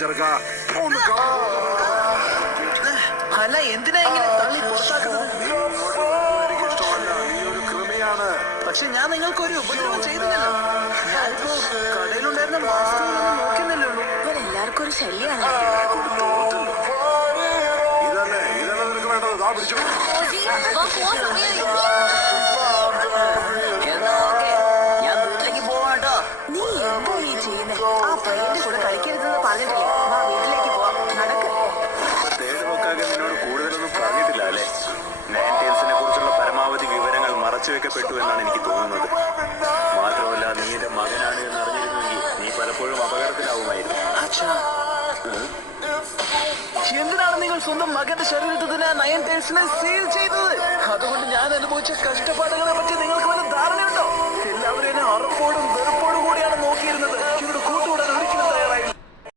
ചെറുക്ക. അല്ല, എന്തിനാ ഇങ്ങനെ തള്ളി പുറത്താക്കുന്നത്? എനിക്കിഷ്ടമല്ല, നീ ഒരു കൃമിയാണ്. പക്ഷെ ഞാൻ നിങ്ങൾക്ക് ഒരു ഉപദ്രവം ചെയ്തില്ലല്ലോ. ഞാനിപ്പോ കടയിലുണ്ടായിരുന്ന മാസ്കുകളൊന്നും നോക്കുന്നില്ലല്ലോ. ഇവരെല്ലാവർക്കും ഒരു ശല്യാണ്. ഇതല്ലേ നിനക്ക് വേണ്ടത്. ദാ പിടിച്ചു. എന്നാ ഓക്കേ, ഞാൻ വീട്ടിലേക്ക് പോവാട്ടോ. നീ എന്താ ഈ ചെയ്യുന്നത്? ആ പയ്യന്റെ കൂടെ കളിക്കരുതെന്ന് പറഞ്ഞിട്ടില്ലേ? വാ വീട്ടിലേക്ക് പോവാം. നടക്ക്. തേട് നോക്കാതെ നിന്നോട് കൂടുതലൊന്നും പറഞ്ഞിട്ടില്ല അല്ലേ? നയൻ ടൈൽസിനെ കുറിച്ചുള്ള പരമാവധി വിവരങ്ങൾ മറച്ചു വെക്കപ്പെട്ടു എന്നാണ് എനിക്ക് തോന്നുന്നത്. മാത്രമല്ല, നീ എന്റെ മകനാണ് എന്ന് അറിഞ്ഞിരുന്നെങ്കിൽ നീ പലപ്പോഴും അപകടത്തിലാവുമായിരുന്നു. എന്തിനാണ് നിങ്ങൾ സ്വന്തം മകന്റെ ശരീരത്തിൽ തന്നെ നയൻ ടൈൽസിനെ സീൽ ചെയ്തത്? അതുകൊണ്ട് ഞാൻ അനുഭവിച്ച കഷ്ടപ്പാടുകളെ പറ്റി നിങ്ങൾക്ക് വല്ല ധാരണയുണ്ടോ? എല്ലാവരും എന്നെ അറപ്പോടും വെറുപ്പോടും